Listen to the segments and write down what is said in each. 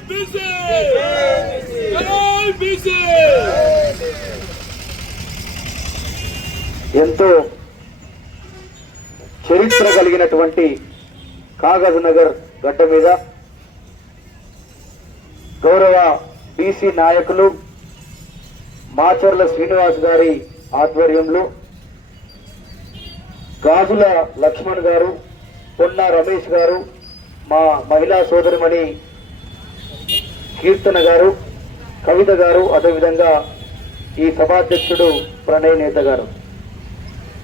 BC BC ఎంతో చరిత్ర కలిగినటువంటి కాగజ్ నగర్ గడ్డ మీద గౌరవ బీసీ నాయకులు మాచర్ల శ్రీనివాస్ గారి ఆధ్వర్యంలో గాజుల లక్ష్మణ్ గారు పొన్న రమేష్ గారు మా మహిళా సోదరిమణి కీర్తన గారు కవిత గారు అదేవిధంగా ఈ సభాధ్యక్షుడు ప్రణయ్ నేత గారు.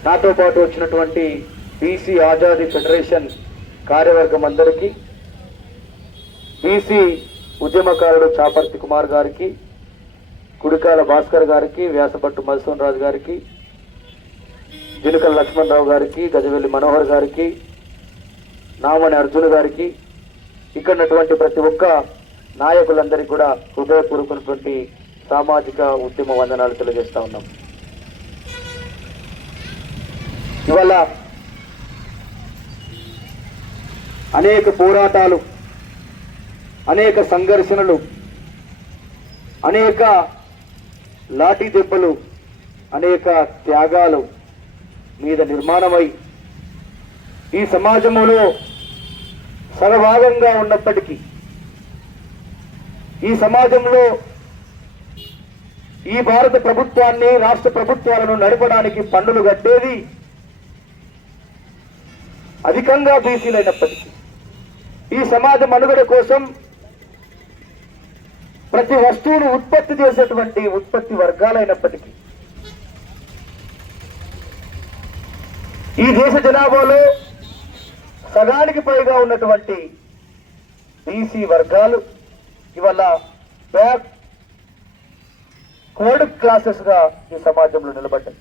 నాతో పాటు వచ్చినటువంటి బీసీ ఆజాదీ ఫెడరేషన్ కార్యవర్గం అందరికీ బీసీ ఉద్యమకారుడు చాపర్తి కుమార్ గారికి కుడికాల భాస్కర్ గారికి వ్యాసపట్టు మధుసూన్ రాజు గారికి జినుకల లక్ష్మణరావు గారికి గజవెల్లి మనోహర్ గారికి నామని అర్జున్ గారికి ఇక్కడ ఉన్నటువంటి ప్రతి ఒక్క నాయకులందరికీ కూడా హృదయపూర్వకటువంటి సామాజిక ఉద్యమ వందనాలు తెలియజేస్తా ఉన్నాం. ఇవాళ అనేక పోరాటాలు అనేక సంఘర్షణలు అనేక లాఠీ దెబ్బలు అనేక త్యాగాలు మీద నిర్మాణమై ఈ సమాజంలో సగభాగంగా ఉన్నప్పటికీ ఈ సమాజంలో ఈ భారత ప్రభుత్వాన్ని రాష్ట్ర ప్రభుత్వాలను నడపడానికి పన్నులు కట్టేది అధికంగా బీసీలైనప్పటికీ. ఈ సమాజం మనుగడ కోసం ప్రతి వస్తువును ఉత్పత్తి చేసేటువంటి ఉత్పత్తి వర్గాలైనప్పటికీ. ఈ దేశ జనాభాలో సగానికి పైగా ఉన్నటువంటి బీసీ వర్గాలు ఇవాళ బ్యాక్ కోడ్ క్లాసెస్గా ఈ సమాజంలో నిలబడ్డాయి.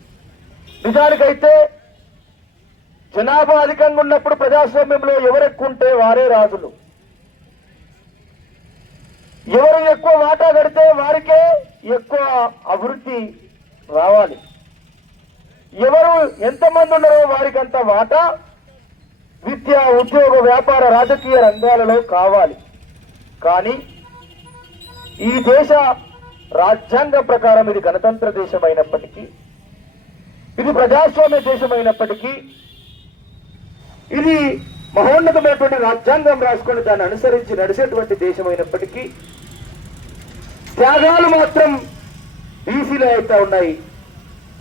నిజానికైతే జనాభా అధికంగా ఉన్నప్పుడు ప్రజాస్వామ్యంలో ఎవరెక్కుంటే వారే రాజులు. ఎవరు ఎక్కువ వాటా కడితే వారికే ఎక్కువ అభివృద్ధి రావాలి. ఎవరు ఎంతమంది ఉన్నారో వారికి అంత వాటా విద్య ఉద్యోగ వ్యాపార రాజకీయ రంగాలలో కావాలి. కానీ ఈ దేశ రాజ్యాంగ ప్రకారం ఇది గణతంత్ర దేశం అయినప్పటికీ ఇది ప్రజాస్వామ్య దేశం అయినప్పటికీ ఇది మహోన్నతమైనటువంటి రాజ్యాంగం రాసుకొని దాన్ని అనుసరించి నడిచేటువంటి దేశం అయినప్పటికీ త్యాగాలు మాత్రం బీసీలే అవుతా ఉన్నాయి.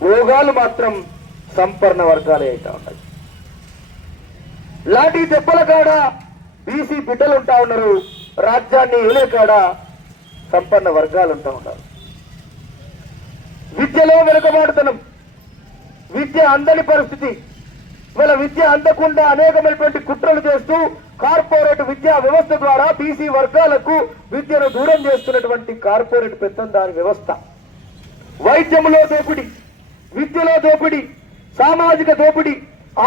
భోగాలు మాత్రం సంపన్న వర్గాలే అవుతా ఉన్నాయి. లాంటి దెబ్బల కాడ బీసీ బిడ్డలు ఉంటా ఉన్నారు. రాజ్యాన్ని ఏలే కాడ సంపన్న వర్గాలు ఉంటా ఉంటారు విద్యలో వెనుకబాటుతనం విద్య అందని పరిస్థితి. ఇవాళ విద్య అందకుండా అనేకమైనటువంటి కుట్రలు చేస్తూ కార్పొరేట్ విద్యా వ్యవస్థ ద్వారా బీసీ వర్గాలకు విద్యను దూరం చేస్తున్నటువంటి కార్పొరేట్ పెత్తందారి వ్యవస్థ. వైద్యంలో దోపిడి విద్యలో దోపిడి సామాజిక దోపిడి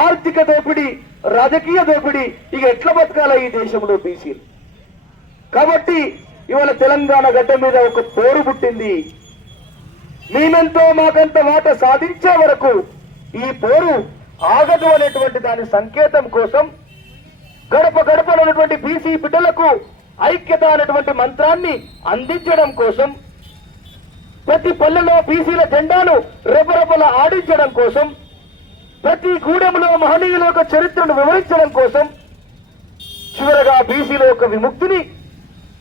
ఆర్థిక దోపిడి రాజకీయ దోపిడి ఇక ఎట్లా బతకాల ఈ దేశంలో బీసీలు? కాబట్టి ఇవాళ తెలంగాణ గడ్డ మీద ఒక పోరు పుట్టింది. మేమెంతో మాకంత మాట సాధించే వరకు ఈ పోరు ఆగదు అనేటువంటి దాని సంకేతం కోసం గడప గడపలో ఉన్నటువంటి బీసీ బిడ్డలకు ఐక్యత అనేటువంటి మంత్రాన్ని అందించడం కోసం ప్రతి పల్లెలో బీసీల జెండాను రెపరెపల ఆడించడం కోసం ప్రతి గూడెంలో మహనీయుల యొక్క చరిత్రను వివరించడం కోసం చివరగా బీసీల యొక్క విముక్తిని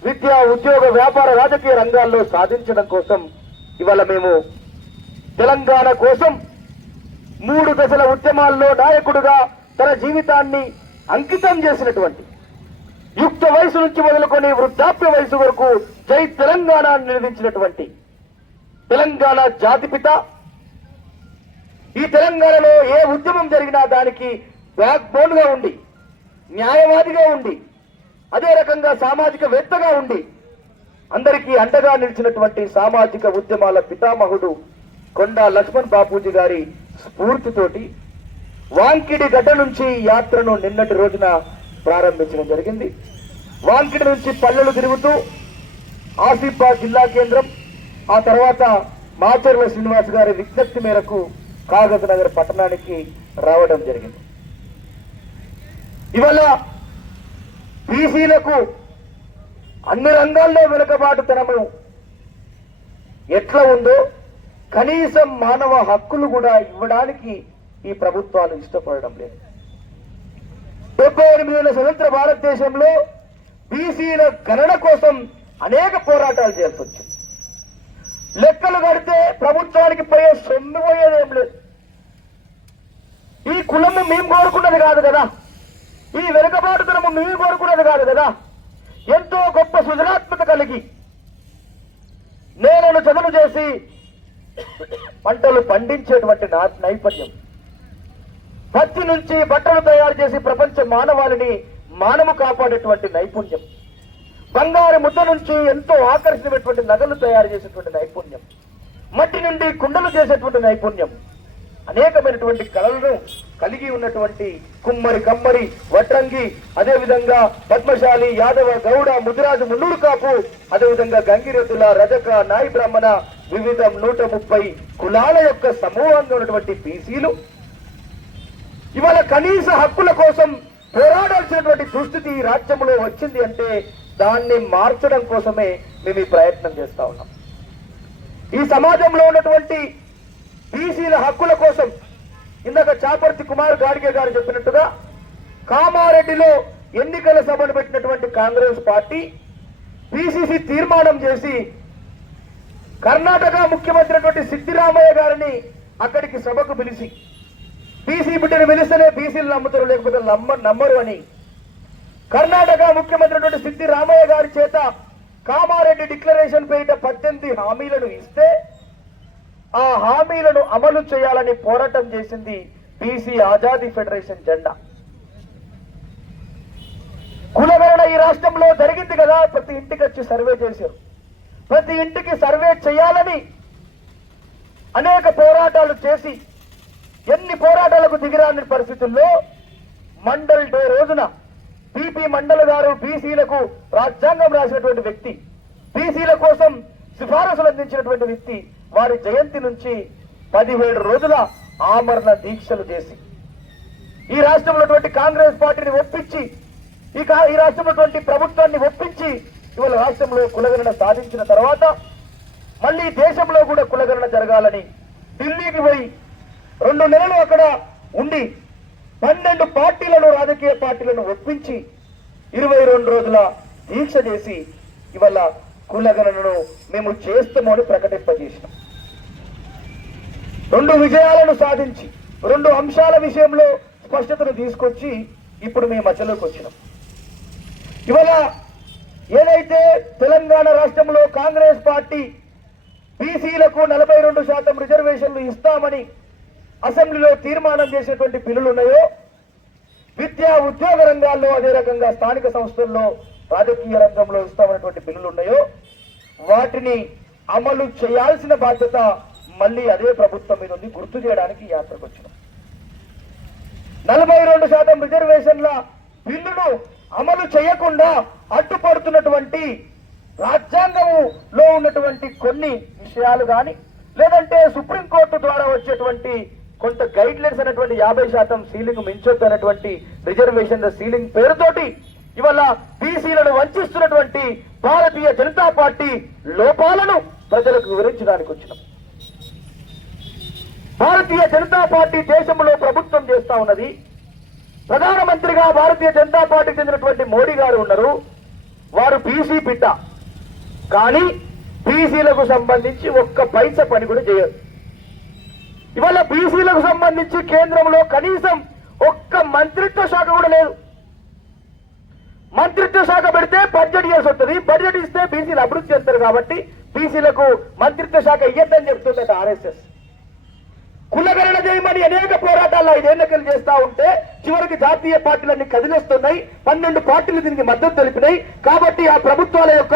విద్య ఉద్యోగ వ్యాపార రాజకీయ రంగాల్లో సాధించడం కోసం ఇవాళ మేము తెలంగాణ కోసం మూడు దశల ఉద్యమాల్లో నాయకుడుగా తన జీవితాన్ని అంకితం చేసినటువంటి యుక్త వయసు నుంచి మొదలుకొని వృద్ధాప్య వయసు వరకు జై తెలంగాణ అని నిర్మించినటువంటి తెలంగాణ జాతిపిత ఈ తెలంగాణలో ఏ ఉద్యమం జరిగినా దానికి బ్యాక్ బోన్గా ఉండి న్యాయవాదిగా ఉండి అదే రకంగా సామాజిక వేత్తగా ఉండి అందరికీ అండగా నిలిచినటువంటి సామాజిక ఉద్యమాల పితామహుడు కొండా లక్ష్మణ్ బాపూజీ గారి స్ఫూర్తితోటి వాంకిడి గడ్డ నుంచి యాత్రను నిన్నటి రోజున ప్రారంభించడం జరిగింది. వాంకిడి నుంచి పల్లెలు తిరుగుతూ ఆసిఫాబాద్ జిల్లా కేంద్రం ఆ తర్వాత మాచర్ల శ్రీనివాస్ గారి విజ్ఞప్తి మేరకు కాగజ్ నగర్ పట్టణానికి రావడం జరిగింది. ఇవాళ బీసీలకు అన్ని రంగాల్లో వెనుకబాటుతనము ఎట్లా ఉందో కనీసం మానవ హక్కులు కూడా ఇవ్వడానికి ఈ ప్రభుత్వాలు ఇష్టపడడం లేదు. డెబ్బై ఎనిమిదేళ్ళ స్వతంత్ర భారతదేశంలో బీసీల గణన కోసం అనేక పోరాటాలు చేయాల్సి వచ్చింది లెక్కలు కడితే ప్రభుత్వానికి పోయే సొమ్ము పోయేదేం లేదు. ఈ కులము మేము కోరుకున్నది కాదు కదా. ఈ వెనుకబాటుతనము మేము కోరుకున్నది కాదు కదా. ఎంతో గొప్ప సృజనాత్మక కలిగి నేలను చదువు చేసి పంటలు పండించేటువంటి నా- నైపుణ్యం. పత్తి నుంచి బట్టలు తయారు చేసి ప్రపంచ మానవాళిని మానవు కాపాడేటువంటి నైపుణ్యం. బంగారు ముద్ద నుంచి ఎంతో ఆకర్షణమైనటువంటి నగలు తయారు చేసేటువంటి నైపుణ్యం. మట్టి నుండి కుండలు చేసేటువంటి నైపుణ్యం. అనేకమైనటువంటి కళలను కలిగి ఉన్నటువంటి కుమ్మరి కమ్మరి వడ్రంగి అదేవిధంగా పద్మశాలి యాదవ గౌడ ముదిరాజు మున్నూరు కాపు అదేవిధంగా గంగిరెద్దుల రజక నాయి బ్రాహ్మణ వివిధ నూట ముప్పై కులాల యొక్క సమూహంగా ఉన్నటువంటి బీసీలు. ఇవాళ కనీస హక్కుల కోసం పోరాడాల్సినటువంటి దుస్థితి ఈ రాజ్యంలో వచ్చింది అంటే దాన్ని మార్చడం కోసమే మేము ఈ ప్రయత్నం చేస్తా ఉన్నాం. ఈ సమాజంలో ఉన్నటువంటి బీసీల హక్కుల కోసం ఇందాక చాపర్తి కుమార్ గాడిగే గారు చెప్పినట్టుగా కామారెడ్డిలో ఎన్నికల సభను పెట్టినటువంటి కాంగ్రెస్ పార్టీ పిసిసి తీర్మానం చేసి కర్ణాటక ముఖ్యమంత్రి అయినటువంటి సిద్దిరామయ్య గారిని అక్కడికి సభకు పిలిచి బీసీ బిడ్డను పిలిస్తేనే బీసీలు నమ్ముతారు లేకపోతే నమ్మ నమ్మరు అని కర్ణాటక ముఖ్యమంత్రి అయినటువంటి సిద్ధి రామయ్య గారి చేత కామారెడ్డి డిక్లరేషన్ పేరిట పద్దెనిమిది హామీలను ఇస్తే ఆ హామీలను అమలు చేయాలని పోరాటం చేసింది బీసీ ఆజాదీ ఫెడరేషన్ జెండా. కులగణన ఈ రాష్ట్రంలో జరిగింది కదా ప్రతి ఇంటికి వచ్చి సర్వే చేశారు. ప్రతి ఇంటికి సర్వే చేయాలని అనేక పోరాటాలు చేసి ఎన్ని పోరాటాలకు దిగిరాని పరిస్థితుల్లో మండల్ డే రోజున పిపి మండల్ గారు బీసీలకు రాజ్యాంగం రాసినటువంటి వ్యక్తి బీసీల కోసం సిఫారసులు అందించినటువంటి వ్యక్తి వారి జయంతి నుంచి పదిహేడు రోజుల ఆమరణ దీక్షలు చేసి ఈ రాష్ట్రంలో కాంగ్రెస్ పార్టీని ఒప్పించి ఇక ఈ రాష్ట్రంలో ప్రభుత్వాన్ని ఒప్పించి ఇవాళ రాష్ట్రంలో కులగణన సాధించిన తర్వాత మళ్ళీ దేశంలో కూడా కులగణన జరగాలని ఢిల్లీకి పోయి రెండు నెలలు అక్కడ ఉండి పన్నెండు పార్టీలను రాజకీయ పార్టీలను ఒప్పించి ఇరవై రెండు రోజుల దీక్ష చేసి ఇవాళ కులగణనను మేము చేస్తామని ప్రకటింపజేసినాం. రెండు విజయాలను సాధించి రెండు అంశాల విషయంలో స్పష్టతను తీసుకొచ్చి ఇప్పుడు మీ మధ్యలోకి వచ్చినాం. ఇవాళ ఏదైతే తెలంగాణ రాష్ట్రంలో కాంగ్రెస్ పార్టీ బీసీలకు నలభై రెండు శాతం రిజర్వేషన్లు ఇస్తామని అసెంబ్లీలో తీర్మానం చేసేటువంటి బిల్లులు ఉన్నాయో విద్యా ఉద్యోగ రంగాల్లో అదే రకంగా స్థానిక సంస్థల్లో రాజకీయ రంగంలో ఇస్తామన్నటువంటి బిల్లులు ఉన్నాయో వాటిని అమలు చేయాల్సిన బాధ్యత మళ్ళీ అదే ప్రభుత్వం మీద ఉంది. గుర్తు చేయడానికి యాత్రకు వచ్చినాం నలభై రెండు శాతం రిజర్వేషన్ల బిల్లును అమలు చేయకుండా అడ్డుపడుతున్నటువంటి రాజ్యాంగంలో ఉన్నటువంటి కొన్ని విషయాలు కానీ లేదంటే సుప్రీంకోర్టు ద్వారా వచ్చేటువంటి కొంత గైడ్ లైన్స్ అనేటువంటి యాభై శాతం సీలింగ్ మించొద్దు అనేటువంటి రిజర్వేషన్ సీలింగ్ పేరుతోటి ఇవాళ బీసీలను వంచిస్తున్నటువంటి భారతీయ జనతా పార్టీ లోపాలను ప్రజలకు వివరించడానికి వచ్చినాం. భారతీయ జనతా పార్టీ దేశంలో ప్రభుత్వం చేస్తా ఉన్నది. ప్రధానమంత్రిగా భారతీయ జనతా పార్టీకి చెందినటువంటి మోడీ గారు ఉన్నారు. వారు బీసీ బిడ్డ. కానీ బీసీలకు సంబంధించి ఒక్క పైస పని కూడా చేయరు. ఇవాళ బీసీలకు సంబంధించి కేంద్రంలో కనీసం ఒక్క మంత్రిత్వ శాఖ కూడా లేదు. మంత్రిత్వ శాఖ పెడితే బడ్జెట్ చేసి వస్తుంది. బడ్జెట్ ఇస్తే బీసీలు అభివృద్ధి చేస్తారు కాబట్టి బీసీలకు మంత్రిత్వ శాఖ ఇయ్యద్దని చెప్తుందట ఆర్ఎస్ఎస్. కులగరణ చేయమని అనేక పోరాటాలు ఎన్నికలు చేస్తా ఉంటే చివరికి జాతీయ పార్టీలన్నీ కదిలేస్తున్నాయి. పన్నెండు పార్టీలు దీనికి మద్దతు తెలిపినాయి. కాబట్టి ఆ ప్రభుత్వాల యొక్క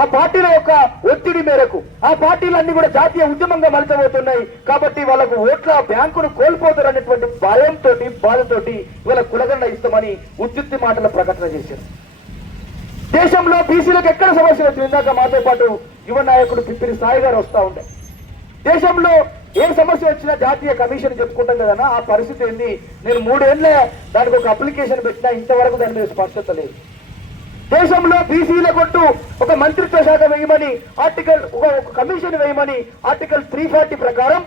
ఆ పార్టీల యొక్క ఒత్తిడి మేరకు ఆ పార్టీలన్నీ కూడా జాతీయ ఉద్యమంగా మలచబోతున్నాయి. కాబట్టి వాళ్ళకు ఓట్ల బ్యాంకును కోల్పోతారు అనేటువంటి భయంతో బాధతోటి ఇవాళ కులగణన ఇస్తామని ఉద్యుక్తి మాటల ప్రకటన చేశారు. దేశంలో బీసీలకు ఎక్కడ సమస్య వచ్చింది ఇందాక మాతో పాటు యువ నాయకుడు పిప్పిరి సాయి గారు వస్తా ఉండే. దేశంలో ఏ సమస్య వచ్చినా జాతీయ కమిషన్ చెప్పుకుంటాం కదా ఆ పరిస్థితి ఏంది? నేను మూడేళ్ళ దానికి ఒక అప్లికేషన్ పెట్టినా ఇంతవరకు దాని మీద స్పష్టత లేదు. దేశంలో బీసీల కొట్టు ఒక మంత్రిత్వ శాఖ వేయమని ఆర్టికల్ ఒక ఒక కమిషన్ వేయమని ఆర్టికల్ త్రీ ఫార్టీ ప్రకారం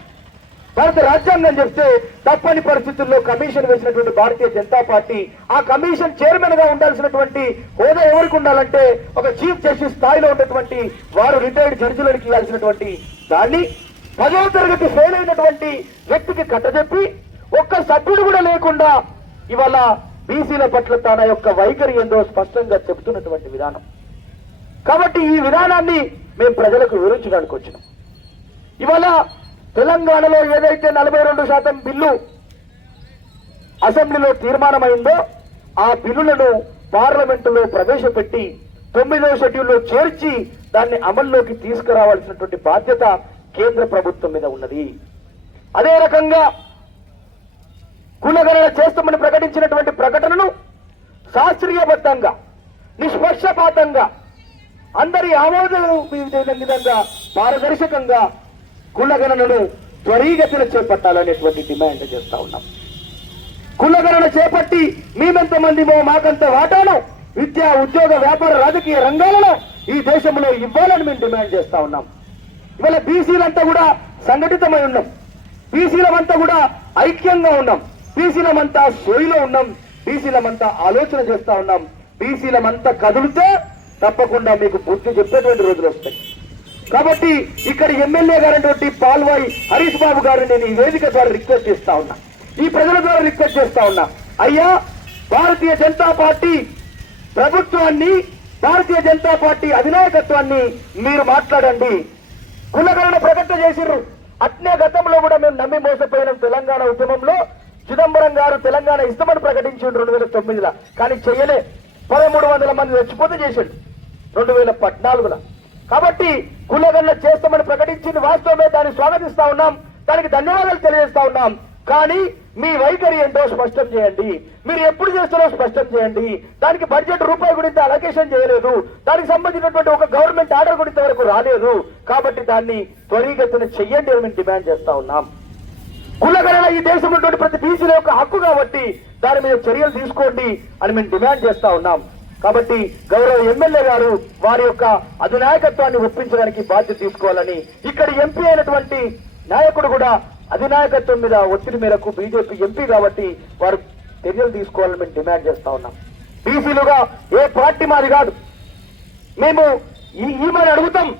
భారత రాజ్యాంగం చెప్తే తప్పని పరిస్థితుల్లో కమిషన్ వేసినటువంటి భారతీయ జనతా పార్టీ ఆ కమిషన్ చైర్మన్గా ఉండాల్సినటువంటి హోదా ఎవరికి ఉండాలంటే ఒక చీఫ్ జస్టిస్ స్థాయిలో ఉన్నటువంటి వారు రిటైర్డ్ జడ్జిలకు ఇవ్వాల్సినటువంటి దాన్ని పదవ తరగతి ఫెయిల్ అయినటువంటి వ్యక్తికి కట్టజెప్పి ఒక్క సభ్యుడు కూడా లేకుండా ఇవాళ బీసీల పట్ల తన యొక్క వైఖరి ఏందో స్పష్టంగా చెబుతున్నటువంటి విధానం. కాబట్టి ఈ విధానాన్ని మేము ప్రజలకు వివరించడానికి వచ్చినాం. ఇవాళ తెలంగాణలో ఏదైతే నలభై రెండు శాతం బిల్లు అసెంబ్లీలో తీర్మానమైందో ఆ బిల్లులను పార్లమెంటులో ప్రవేశపెట్టి తొమ్మిదో షెడ్యూల్లో చేర్చి దాన్ని అమల్లోకి తీసుకురావాల్సినటువంటి బాధ్యత కేంద్ర ప్రభుత్వం మీద ఉన్నది. అదే రకంగా కులగణన చేస్తామని ప్రకటించినటువంటి ప్రకటనను శాస్త్రీయబద్ధంగా నిష్పక్షపాతంగా అందరి ఆమోదం విధంగా పారదర్శకంగా కులగణనను త్వరీగతిన చేపట్టాలనేటువంటి డిమాండ్ చేస్తా ఉన్నాం. కులగణన చేపట్టి మేమెంతమందిమో మాకంత వాటాను విద్యా ఉద్యోగ వ్యాపార రాజకీయ రంగాలలో ఈ దేశంలో ఇవ్వాలని మేము డిమాండ్ చేస్తా ఉన్నాం. ఇవాళ బీసీలంతా కూడా సంఘటితమై ఉన్నాం. బీసీలమంతా కూడా ఐక్యంగా ఉన్నాం. బీసీలమంతా సోయిలో ఉన్నాం. బీసీలమంతా ఆలోచన చేస్తా ఉన్నాం. బీసీలమంతా కదిలితే తప్పకుండా మీకు బుద్ధి చెప్పేటువంటి రోజులు వస్తాయి. కాబట్టి ఇక్కడ ఎమ్మెల్యే గారైనటువంటి పాల్వాయి హరీష్ బాబు గారు నేను ఈ వేదిక ద్వారా రిక్వెస్ట్ చేస్తా ఉన్నా. ఈ ప్రజల ద్వారా రిక్వెస్ట్ చేస్తా ఉన్నా. అయ్యా భారతీయ జనతా పార్టీ ప్రభుత్వాన్ని భారతీయ జనతా పార్టీ అధినాయకత్వాన్ని మీరు మాట్లాడండి. కులగణన ప్రకటన చేసిర్రు. అట్నే గతంలో కూడా మేము నమ్మి మోసపోయినాం తెలంగాణ ఉద్యమంలో. చిదంబరం గారు తెలంగాణ ఇస్తామని ప్రకటించిండు రెండు వేల తొమ్మిదిలో. కానీ చెయ్యలే పదమూడు వందల మంది చచ్చిపోతే చేసిండు. రెండు వేల పద్నాలుగులో. కాబట్టి కులగణన చేస్తామని ప్రకటించింది వాస్తవమే. దాన్ని స్వాగతిస్తా ఉన్నాం. దానికి ధన్యవాదాలు తెలియజేస్తా ఉన్నాం. కానీ మీ వైఖరి ఏంటో స్పష్టం చేయండి. మీరు ఎప్పుడు చేస్తారో స్పష్టం చేయండి. దానికి బడ్జెట్ రూపాయి గురించి అలొకేషన్ చేయలేదు. దానికి సంబంధించినటువంటి ఒక గవర్నమెంట్ ఆర్డర్ గురించి వరకు రాలేదు. కాబట్టి దాన్ని త్వరిగతిన చెయ్యండి అని మేము డిమాండ్ చేస్తా ఉన్నాం. కులగణన ఈ దేశంలో ఉన్నటువంటి ప్రతి బీసీల యొక్క హక్కు కాబట్టి దాని మీద చర్యలు తీసుకోండి అని మేము డిమాండ్ చేస్తా ఉన్నాం. కాబట్టి గౌరవ ఎమ్మెల్యే గారు వారి యొక్క అధినాయకత్వాన్ని ఒప్పించడానికి బాధ్యత తీసుకోవాలని ఇక్కడ ఎంపీ అయినటువంటి నాయకుడు కూడా అధినాయకత్వం మీద ఒత్తిడి మేరకు బీజేపీ ఎంపీ కాబట్టి వారు చర్యలు తీసుకోవాలని మేము డిమాండ్ చేస్తా ఉన్నాం. బీసీలుగా ఏ పార్టీ మాది కాదు. మేము ఈ- ఈమెను అడుగుతాం.